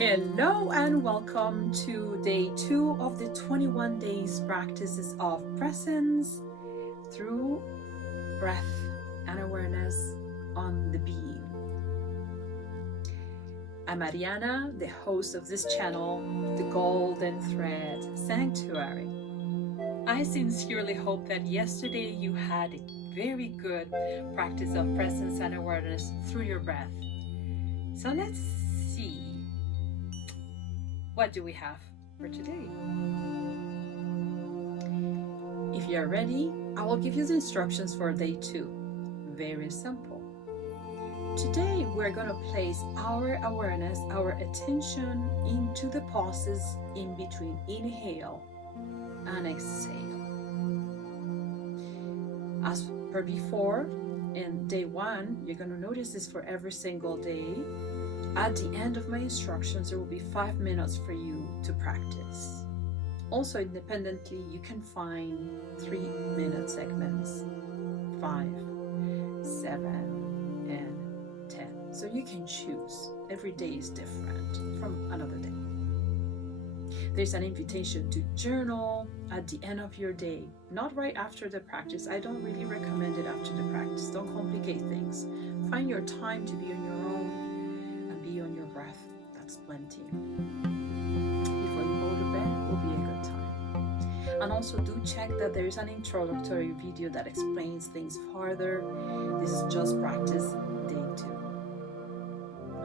Hello and welcome to day 2 of the 21 days practices of presence through breath and awareness on the being. I'm Ariana, the host of this channel, the Golden Thread Sanctuary. I sincerely hope that yesterday you had a very good practice of presence and awareness through your breath. So let's see. What do we have for today? If you are ready, I will give you the instructions for day 2. Very simple. Today we're going to place our awareness, our attention into the pauses in between inhale and exhale. As per before, in day 1, you're going to notice this for every single day. At the end of my instructions, there will be 5 minutes for you to practice. Also, independently, you can find 3-minute segments, 5, 7, and 10. So you can choose. Every day is different from another day. There's an invitation to journal at the end of your day, not right after the practice. I don't really recommend it after the practice. Don't complicate things. Find your time to be on your own. On your breath. That's plenty. Before you go to bed will be a good time. And also do check that there is an introductory video that explains things further. This is just practice day 2.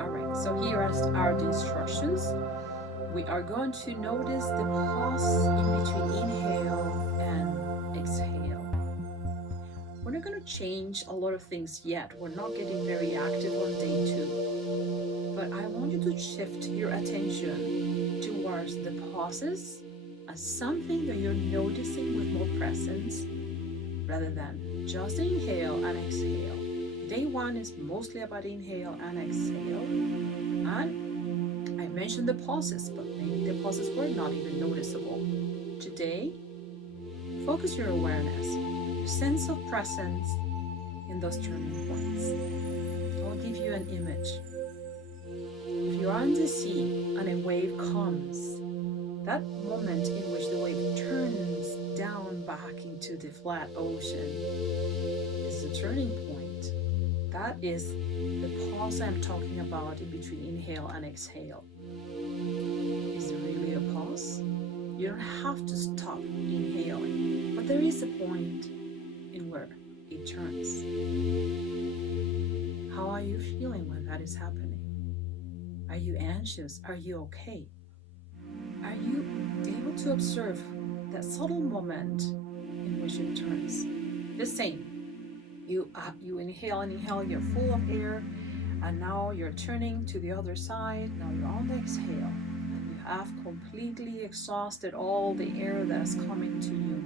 Alright, so here are the instructions. We are going to notice the pause in between inhale and exhale. We're not going to change a lot of things yet. We're not getting very active on day 2. But I want you to shift your attention towards the pauses as something that you're noticing with more presence rather than just inhale and exhale. Day 1 is mostly about inhale and exhale. And I mentioned the pauses, but maybe the pauses were not even noticeable. Today, focus your awareness, your sense of presence in those turning points. I'll give you an image. If you're on the sea and a wave comes, that moment in which the wave turns down back into the flat ocean is the turning point. That is the pause I'm talking about in between inhale and exhale. Is there really a pause? You don't have to stop inhaling, but there is a point in where it turns. How are you feeling when that is happening? Are you anxious? Are you okay? Are you able to observe that subtle moment in which it turns? The same. You inhale and inhale, you're full of air, and now you're turning to the other side. Now you're on the exhale, and you have completely exhausted all the air that is coming to you.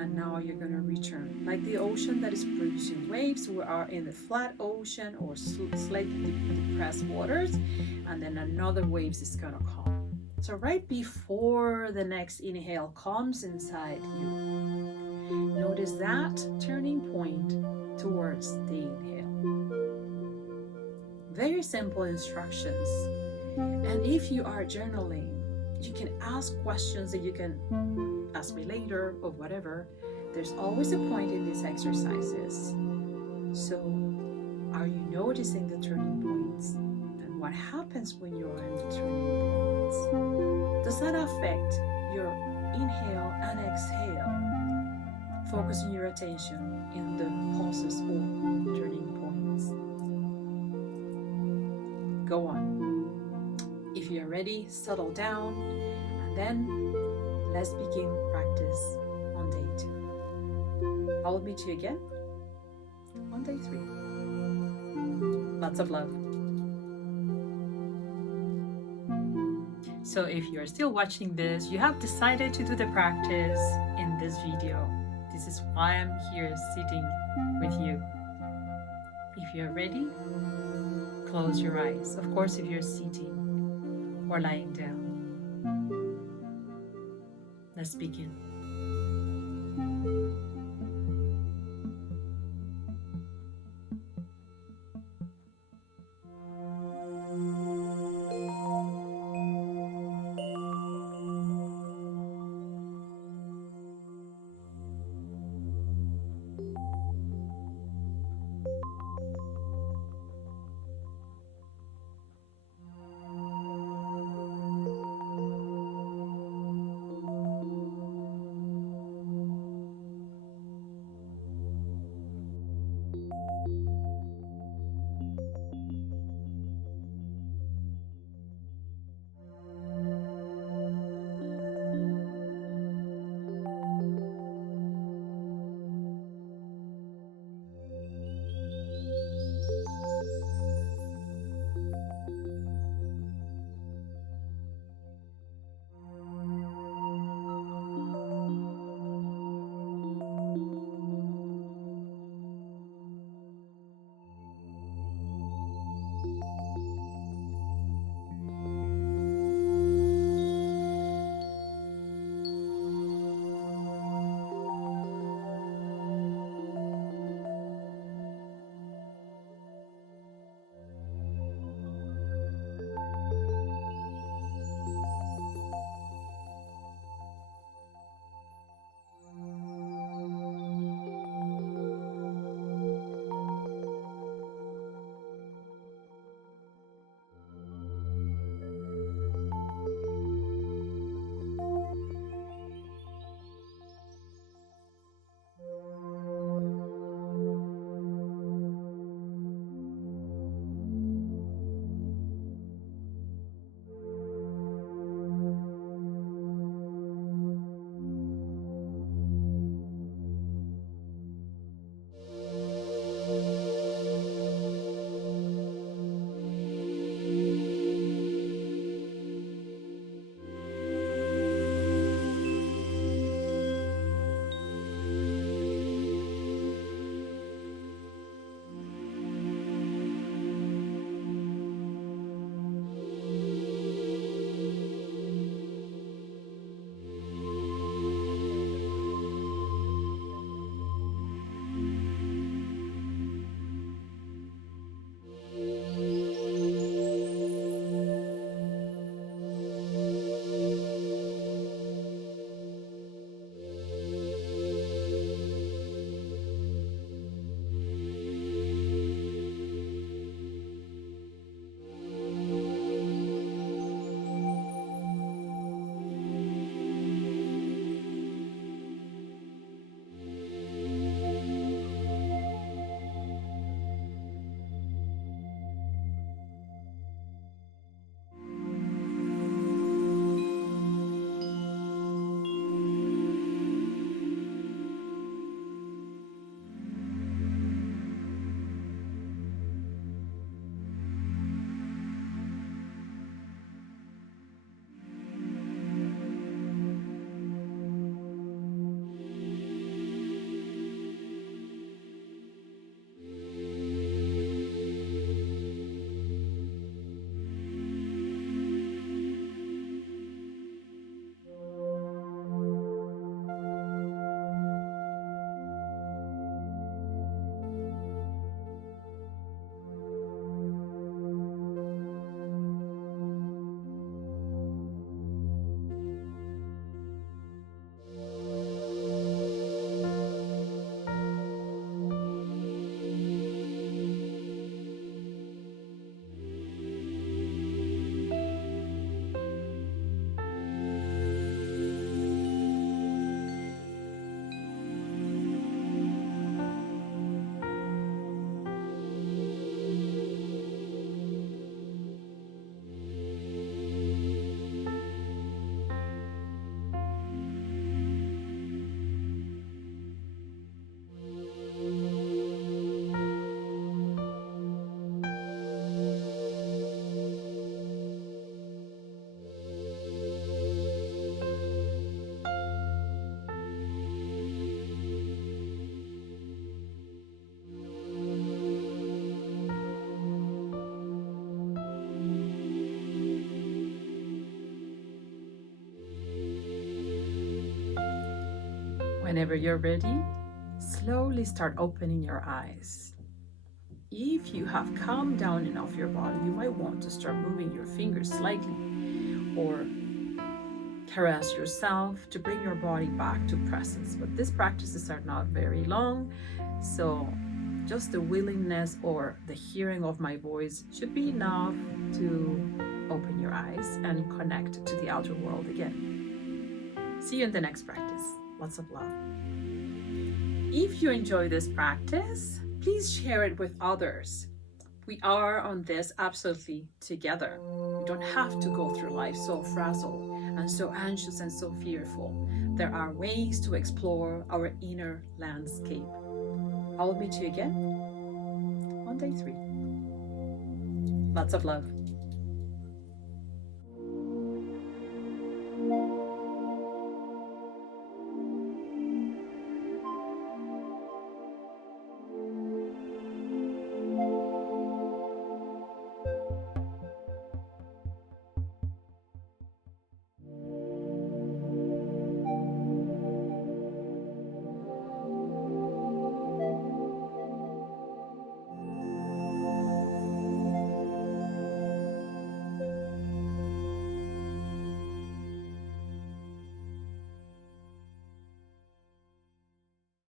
And now you're going to return. Like the ocean that is producing waves, we are in the flat ocean or slightly depressed waters, and then another wave is going to come. So right before the next inhale comes inside you, notice that turning point towards the inhale. Very simple instructions. And if you are journaling, you can ask questions that you can ask me later or whatever. There's always a point in these exercises. So, are you noticing the turning points? And what happens when you are in the turning points? Does that affect your inhale and exhale? Focusing your attention in the pauses or turning points. Go on. If you're ready, settle down, and then let's begin practice on day 2. I will meet you again on day 3. Lots of love. So if you're still watching this, you have decided to do the practice in this video. This is why I'm here sitting with you. If you're ready, close your eyes. Of course, if you're sitting or lying down. Let's begin. Whenever you're ready, slowly start opening your eyes. If you have calmed down enough your body, you might want to start moving your fingers slightly or caress yourself to bring your body back to presence. But these practices are not very long, so just the willingness or the hearing of my voice should be enough to open your eyes and connect to the outer world again. See you in the next practice. Lots of love. If you enjoy this practice, please share it with others. We are on this absolutely together. You don't have to go through life so frazzled and so anxious and so fearful. There are ways to explore our inner landscape. I will meet you again on day 3. Lots of love.